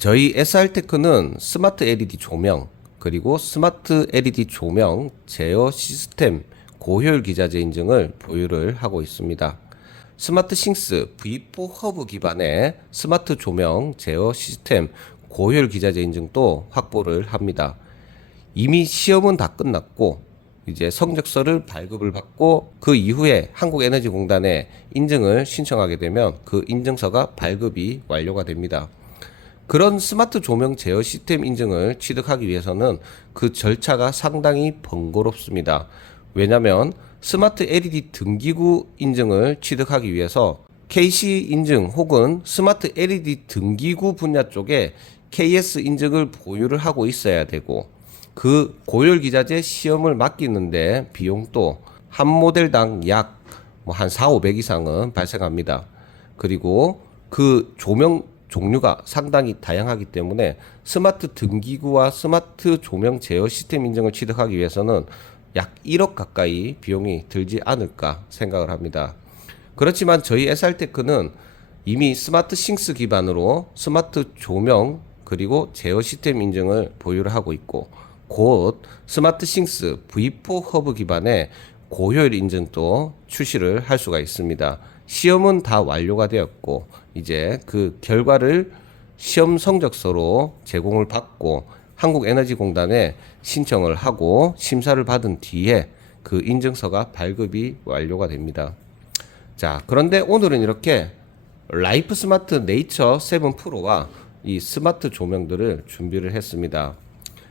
저희 SR테크는 스마트 LED 조명, 그리고 스마트 LED 조명 제어 시스템 고효율 기자재 인증을 보유를 하고 있습니다. 스마트 싱스 V4 허브 기반의 스마트 조명 제어 시스템 고효율 기자재 인증도 확보를 합니다. 이미 시험은 다 끝났고 이제 성적서를 발급을 받고 그 이후에 한국에너지공단에 인증을 신청하게 되면 그 인증서가 발급이 완료가 됩니다. 그런 스마트 조명 제어 시스템 인증을 취득하기 위해서는 그 절차가 상당히 번거롭습니다. 왜냐하면 스마트 LED 등기구 인증을 취득하기 위해서 KC 인증 혹은 스마트 LED 등기구 분야 쪽에 KS 인증을 보유를 하고 있어야 되고, 그 고효율 기자재 시험을 맡기는데 비용도 한 모델당 약 한 4,500 이상은 발생합니다. 그리고 그 조명 종류가 상당히 다양하기 때문에 스마트 등기구와 스마트 조명 제어 시스템 인증을 취득하기 위해서는 약 1억 가까이 비용이 들지 않을까 생각을 합니다. 그렇지만 저희 SR테크는 이미 스마트 싱스 기반으로 스마트 조명 그리고 제어 시스템 인증을 보유를 하고 있고, 곧 스마트 싱스 V4 허브 기반의 고효율 인증도 출시를 할 수가 있습니다. 시험은 다 완료가 되었고 이제 그 결과를 시험 성적서로 제공을 받고 한국에너지공단에 신청을 하고 심사를 받은 뒤에 그 인증서가 발급이 완료가 됩니다. 자, 그런데 오늘은 이렇게 라이프 스마트 네이처 7 프로와 이 스마트 조명들을 준비를 했습니다.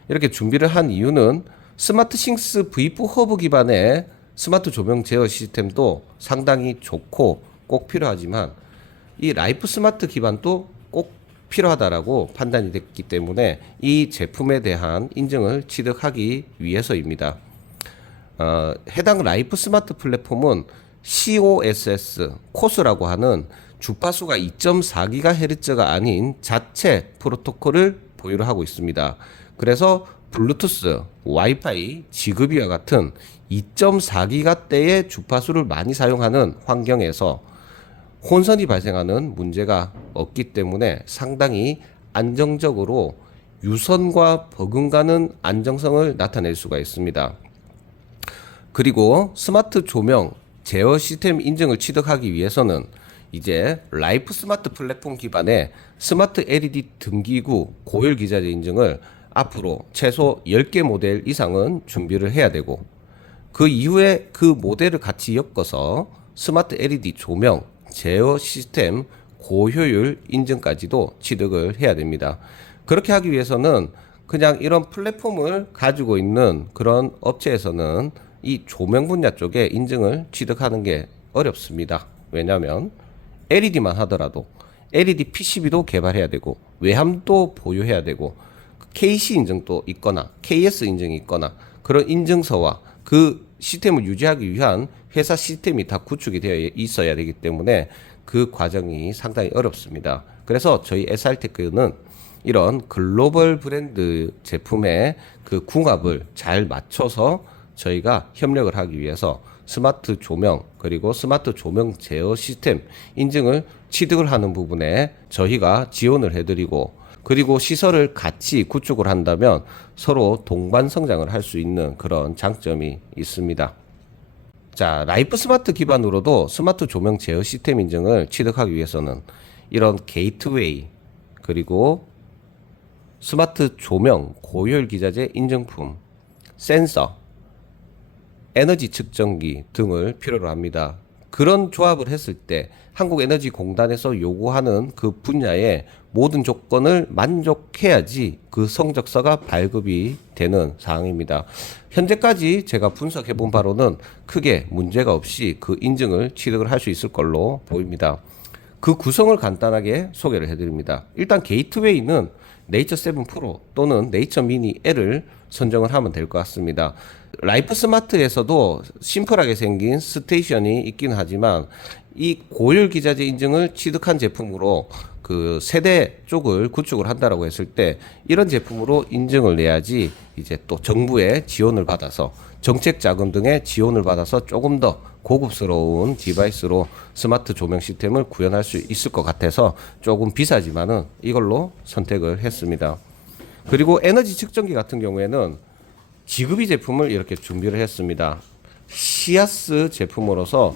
이렇게 준비를 한 이유는 스마트 싱스 V4 허브 기반의 스마트 조명 제어 시스템도 상당히 좋고 꼭 필요하지만 이 라이프 스마트 기반도 꼭 필요하다라고 판단이 됐기 때문에 이 제품에 대한 인증을 취득하기 위해서입니다. 해당 라이프 스마트 플랫폼은 COSS, 코스라고 하는 주파수가 2.4GHz가 아닌 자체 프로토콜을 보유를 하고 있습니다. 그래서 블루투스, 와이파이, 지그비와 같은 2.4기가대의 주파수를 많이 사용하는 환경에서 혼선이 발생하는 문제가 없기 때문에 상당히 안정적으로 유선과 버금가는 안정성을 나타낼 수가 있습니다. 그리고 스마트 조명 제어 시스템 인증을 취득하기 위해서는 이제 라이프 스마트 플랫폼 기반의 스마트 LED 등기구 고효율 기자재 인증을 앞으로 최소 10개 모델 이상은 준비를 해야 되고, 그 이후에 그 모델을 같이 엮어서 스마트 LED 조명 제어 시스템 고효율 인증까지도 취득을 해야 됩니다. 그렇게 하기 위해서는 그냥 이런 플랫폼을 가지고 있는 그런 업체에서는 이 조명 분야 쪽에 인증을 취득하는 게 어렵습니다. 왜냐하면 LED만 하더라도 LED PCB도 개발해야 되고 외함도 보유해야 되고 KC 인증도 있거나 KS 인증이 있거나 그런 인증서와 그 시스템을 유지하기 위한 회사 시스템이 다 구축이 되어 있어야 되기 때문에 그 과정이 상당히 어렵습니다. 그래서 저희 SR테크는 이런 글로벌 브랜드 제품의 그 궁합을 잘 맞춰서 저희가 협력을 하기 위해서 스마트 조명 그리고 스마트 조명 제어 시스템 인증을 취득을 하는 부분에 저희가 지원을 해드리고, 그리고 시설을 같이 구축을 한다면 서로 동반 성장을 할 수 있는 그런 장점이 있습니다. 자, 라이프 스마트 기반으로도 스마트 조명 제어 시스템 인증을 취득하기 위해서는 이런 게이트웨이 그리고 스마트 조명 고효율 기자재 인증품, 센서, 에너지 측정기 등을 필요로 합니다. 그런 조합을 했을 때 한국에너지공단에서 요구하는 그 분야의 모든 조건을 만족해야지 그 성적서가 발급이 되는 사항입니다. 현재까지 제가 분석해 본 바로는 크게 문제가 없이 그 인증을 취득을 할 수 있을 걸로 보입니다. 그 구성을 간단하게 소개를 해드립니다. 일단 게이트웨이는 네이처 7 프로 또는 네이처 미니 L을 선정을 하면 될 것 같습니다. 라이프 스마트에서도 심플하게 생긴 스테이션이 있긴 하지만 이 고효율 기자재 인증을 취득한 제품으로 그 세대 쪽을 구축을 한다라고 했을 때 이런 제품으로 인증을 내야지 이제 또 정부의 지원을 받아서 정책 자금 등의 지원을 받아서 조금 더 고급스러운 디바이스로 스마트 조명 시스템을 구현할 수 있을 것 같아서 조금 비싸지만은 이걸로 선택을 했습니다. 그리고 에너지 측정기 같은 경우에는 지급이 제품을 이렇게 준비를 했습니다. 시아스 제품으로서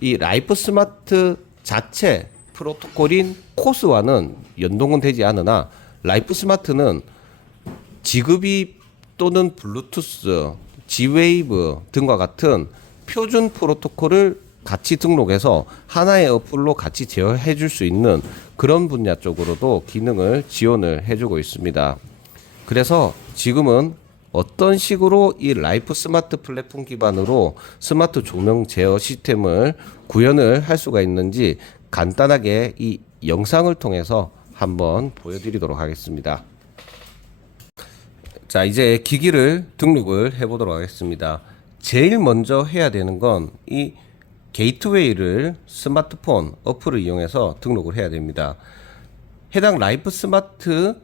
이 라이프 스마트 자체 프로토콜인 코스와는 연동은 되지 않으나 라이프 스마트는 지급이 또는 블루투스, G웨이브 등과 같은 표준 프로토콜을 같이 등록해서 하나의 어플로 같이 제어해 줄 수 있는 그런 분야 쪽으로도 기능을 지원을 해주고 있습니다. 그래서 지금은 어떤 식으로 이 라이프 스마트 플랫폼 기반으로 스마트 조명 제어 시스템을 구현을 할 수가 있는지 간단하게 이 영상을 통해서 한번 보여드리도록 하겠습니다. 자, 이제 기기를 등록을 해보도록 하겠습니다. 제일 먼저 해야 되는 건 이 게이트웨이를 스마트폰 어플을 이용해서 등록을 해야 됩니다. 해당 라이프 스마트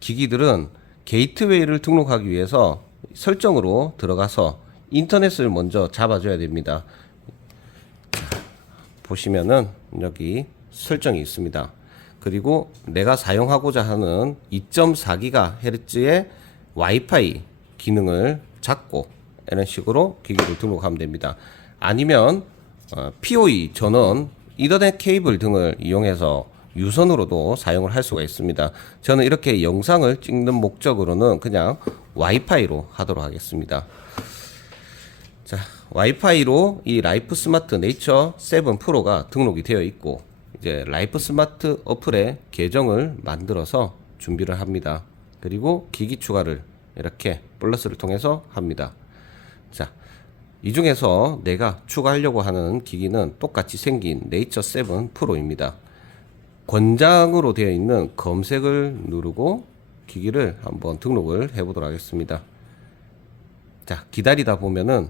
기기들은 게이트웨이를 등록하기 위해서 설정으로 들어가서 인터넷을 먼저 잡아줘야 됩니다. 보시면은 여기 설정이 있습니다. 그리고 내가 사용하고자 하는 2.4GHz의 와이파이 기능을 잡고 이런 식으로 기기를 등록하면 됩니다. 아니면 PoE 전원, 이더넷 케이블 등을 이용해서 유선으로도 사용을 할 수가 있습니다. 저는 이렇게 영상을 찍는 목적으로는 그냥 와이파이로 하도록 하겠습니다. 자, 와이파이로 이 라이프 스마트 네이처 7 프로가 등록이 되어 있고 이제 라이프 스마트 어플에 계정을 만들어서 준비를 합니다. 그리고 기기 추가를 이렇게 플러스를 통해서 합니다. 자, 이 중에서 내가 추가하려고 하는 기기는 똑같이 생긴 네이처 7 프로입니다. 권장으로 되어 있는 검색을 누르고 기기를 한번 등록을 해 보도록 하겠습니다. 자, 기다리다 보면은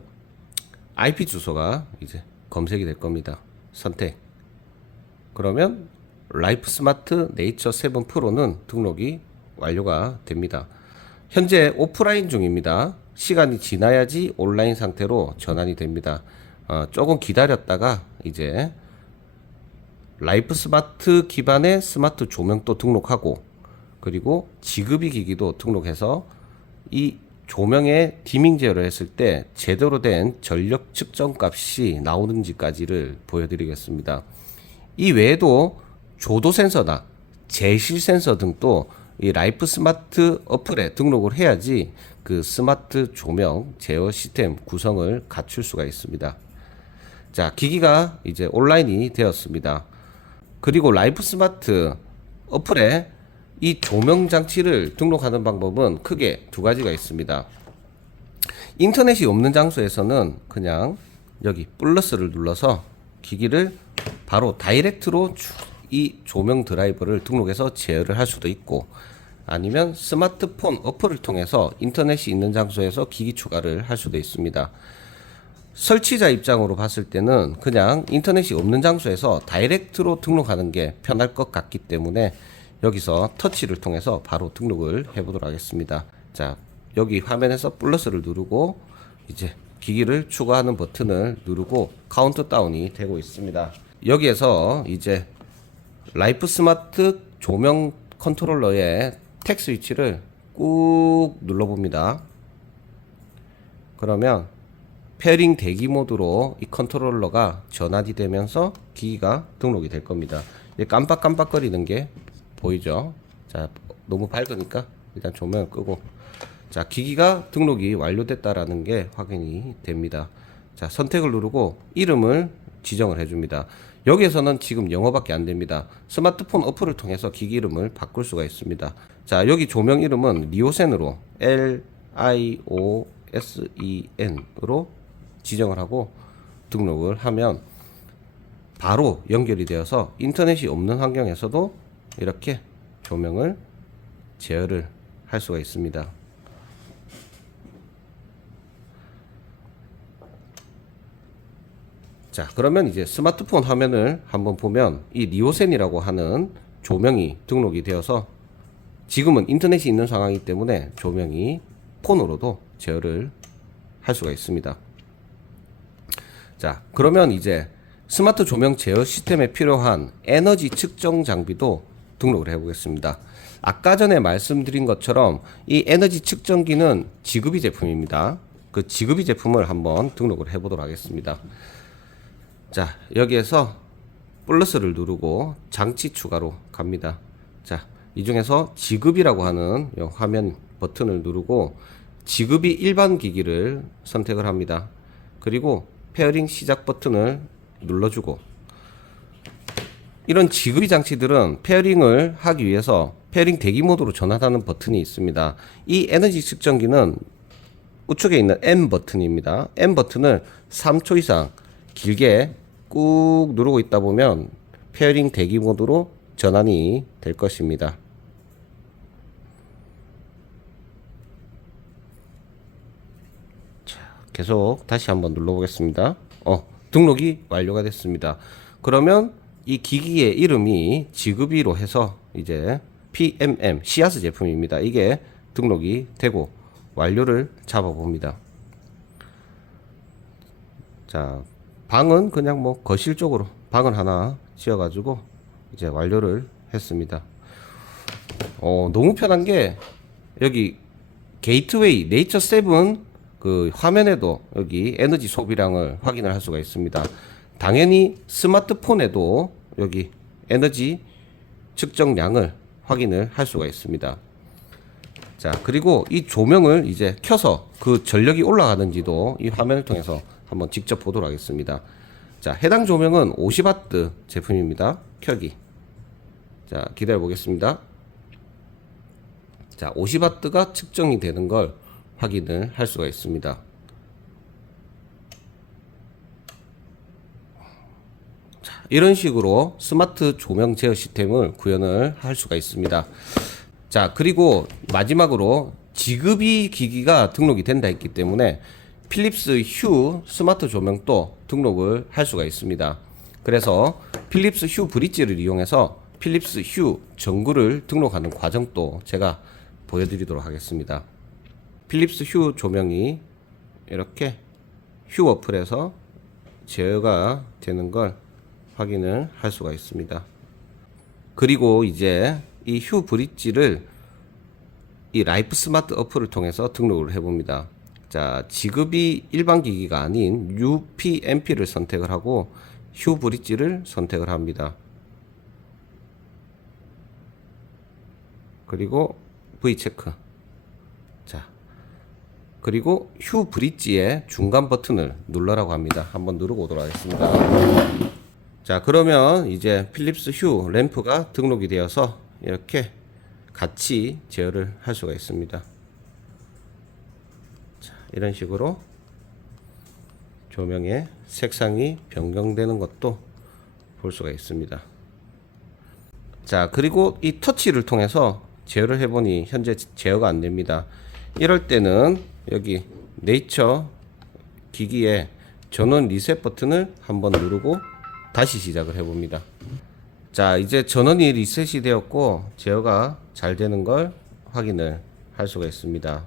IP 주소가 이제 검색이 될 겁니다. 선택. 그러면 라이프 스마트 네이처 7 프로는 등록이 완료가 됩니다. 현재 오프라인 중입니다. 시간이 지나야지 온라인 상태로 전환이 됩니다. 조금 기다렸다가 이제 라이프 스마트 기반의 스마트 조명도 등록하고 그리고 지급이 기기도 등록해서 이 조명의 디밍 제어를 했을 때 제대로 된 전력 측정 값이 나오는지까지를 보여드리겠습니다. 이 외에도 조도 센서나 제실 센서 등도 이 라이프 스마트 어플에 등록을 해야지 그 스마트 조명 제어 시스템 구성을 갖출 수가 있습니다. 자, 기기가 이제 온라인이 되었습니다. 그리고 라이프 스마트 어플에 이 조명 장치를 등록하는 방법은 크게 두 가지가 있습니다. 인터넷이 없는 장소에서는 그냥 여기 플러스를 눌러서 기기를 바로 다이렉트로 이 조명 드라이버를 등록해서 제어를 할 수도 있고 아니면 스마트폰 어플을 통해서 인터넷이 있는 장소에서 기기 추가를 할 수도 있습니다. 설치자 입장으로 봤을 때는 그냥 인터넷이 없는 장소에서 다이렉트로 등록하는 게 편할 것 같기 때문에 여기서 터치를 통해서 바로 등록을 해 보도록 하겠습니다. 자, 여기 화면에서 플러스를 누르고 이제 기기를 추가하는 버튼을 누르고 카운트다운이 되고 있습니다. 여기에서 이제 라이프 스마트 조명 컨트롤러의 텍 스위치를 꾹 눌러봅니다. 그러면 페어링 대기 모드로 이 컨트롤러가 전환이 되면서 기기가 등록이 될 겁니다. 깜빡깜빡거리는 게 보이죠? 자, 너무 밝으니까 일단 조명을 끄고 자, 기기가 등록이 완료됐다라는 게 확인이 됩니다. 자, 선택을 누르고 이름을 지정을 해줍니다. 여기에서는 지금 영어밖에 안 됩니다. 스마트폰 어플을 통해서 기기 이름을 바꿀 수가 있습니다. 자, 여기 조명 이름은 리오센으로 LIOSEN으로 지정을 하고 등록을 하면 바로 연결이 되어서 인터넷이 없는 환경에서도 이렇게 조명을 제어를 할 수가 있습니다. 자, 그러면 이제 스마트폰 화면을 한번 보면 이 리오센이라고 하는 조명이 등록이 되어서 지금은 인터넷이 있는 상황이기 때문에 조명이 폰으로도 제어를 할 수가 있습니다. 자, 그러면 이제 스마트 조명 제어 시스템에 필요한 에너지 측정 장비도 등록을 해 보겠습니다. 아까 전에 말씀드린 것처럼 이 에너지 측정기는 지그비 제품입니다. 그 지그비 제품을 한번 등록을 해 보도록 하겠습니다. 자, 여기에서 플러스를 누르고 장치 추가로 갑니다. 자, 이 중에서 지급이라고 하는 이 화면 버튼을 누르고 지급이 일반 기기를 선택을 합니다. 그리고 페어링 시작 버튼을 눌러주고, 이런 지급이 장치들은 페어링을 하기 위해서 페어링 대기 모드로 전환하는 버튼이 있습니다. 이 에너지 측정기는 우측에 있는 M 버튼입니다. M 버튼을 3초 이상 길게 꾹 누르고 있다 보면 페어링 대기 모드로 전환이 될 것입니다. 자, 계속 다시 한번 눌러 보겠습니다. 등록이 완료가 됐습니다. 그러면 이 기기의 이름이 지그비로 해서 이제 PMM 시아스 제품입니다. 이게 등록이 되고 완료를 잡아봅니다. 자, 방은 그냥 뭐 거실 쪽으로 방을 하나 지어가지고 이제 완료를 했습니다. 너무 편한 게 여기 게이트웨이 네이처 7 그 화면에도 여기 에너지 소비량을 확인을 할 수가 있습니다. 당연히 스마트폰에도 여기 에너지 측정량을 확인을 할 수가 있습니다. 자, 그리고 이 조명을 이제 켜서 그 전력이 올라가는지도 이 화면을 통해서 한번 직접 보도록 하겠습니다. 자, 해당 조명은 50W 제품입니다. 켜기. 자, 기다려 보겠습니다. 자, 50W가 측정이 되는 걸 확인을 할 수가 있습니다. 자, 이런 식으로 스마트 조명 제어 시스템을 구현을 할 수가 있습니다. 자, 그리고 마지막으로 지그비 기기가 등록이 된다 했기 때문에 필립스 휴 스마트 조명도 등록을 할 수가 있습니다. 그래서 필립스 휴 브릿지를 이용해서 필립스 휴 전구를 등록하는 과정도 제가 보여드리도록 하겠습니다. 필립스 휴 조명이 이렇게 휴 어플에서 제어가 되는 걸 확인을 할 수가 있습니다. 그리고 이제 이 휴 브릿지를 이 라이프 스마트 어플을 통해서 등록을 해봅니다. 자, 지급이 일반 기기가 아닌 UPnP를 선택을 하고 휴 브릿지를 선택을 합니다. 그리고 V 체크. 자, 그리고 휴 브릿지의 중간 버튼을 눌러라고 합니다. 한번 누르고 오도록 하겠습니다. 자, 그러면 이제 필립스 휴 램프가 등록이 되어서 이렇게 같이 제어를 할 수가 있습니다. 자, 이런 식으로 조명의 색상이 변경되는 것도 볼 수가 있습니다. 자, 그리고 이 터치를 통해서 제어를 해보니 현재 제어가 안 됩니다. 이럴 때는 여기 네이처 기기에 전원 리셋 버튼을 한번 누르고 다시 시작을 해봅니다. 자, 이제 전원이 리셋이 되었고 제어가 잘 되는 걸 확인을 할 수가 있습니다.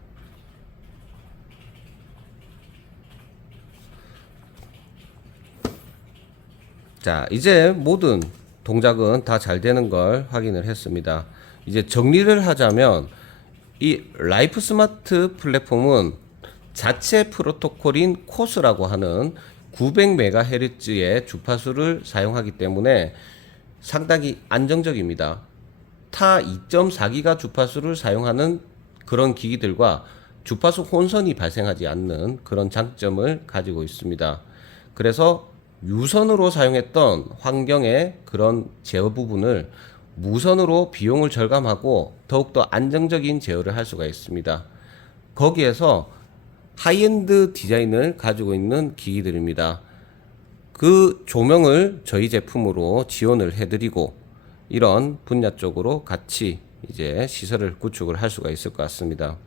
자, 이제 모든 동작은 다 잘 되는 걸 확인을 했습니다. 이제 정리를 하자면 이 라이프 스마트 플랫폼은 자체 프로토콜인 코스라고 하는 900MHz의 주파수를 사용하기 때문에 상당히 안정적입니다. 타 2.4기가 주파수를 사용하는 그런 기기들과 주파수 혼선이 발생하지 않는 그런 장점을 가지고 있습니다. 그래서 유선으로 사용했던 환경의 그런 제어 부분을 무선으로 비용을 절감하고 더욱더 안정적인 제어를 할 수가 있습니다. 거기에서 하이엔드 디자인을 가지고 있는 기기들입니다. 그 조명을 저희 제품으로 지원을 해드리고 이런 분야 쪽으로 같이 이제 시설을 구축을 할 수가 있을 것 같습니다.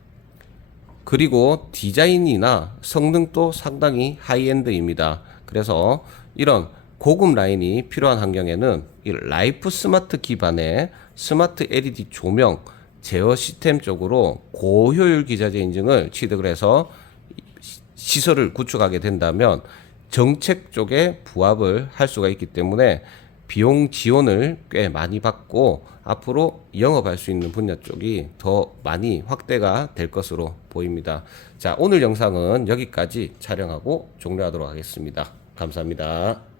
그리고 디자인이나 성능도 상당히 하이엔드입니다. 그래서 이런 고급 라인이 필요한 환경에는 이 라이프 스마트 기반의 스마트 LED 조명 제어 시스템 쪽으로 고효율 기자재 인증을 취득을 해서 시설을 구축하게 된다면 정책 쪽에 부합을 할 수가 있기 때문에 비용 지원을 꽤 많이 받고 앞으로 영업할 수 있는 분야 쪽이 더 많이 확대가 될 것으로 보입니다. 자, 오늘 영상은 여기까지 촬영하고 종료하도록 하겠습니다. 감사합니다.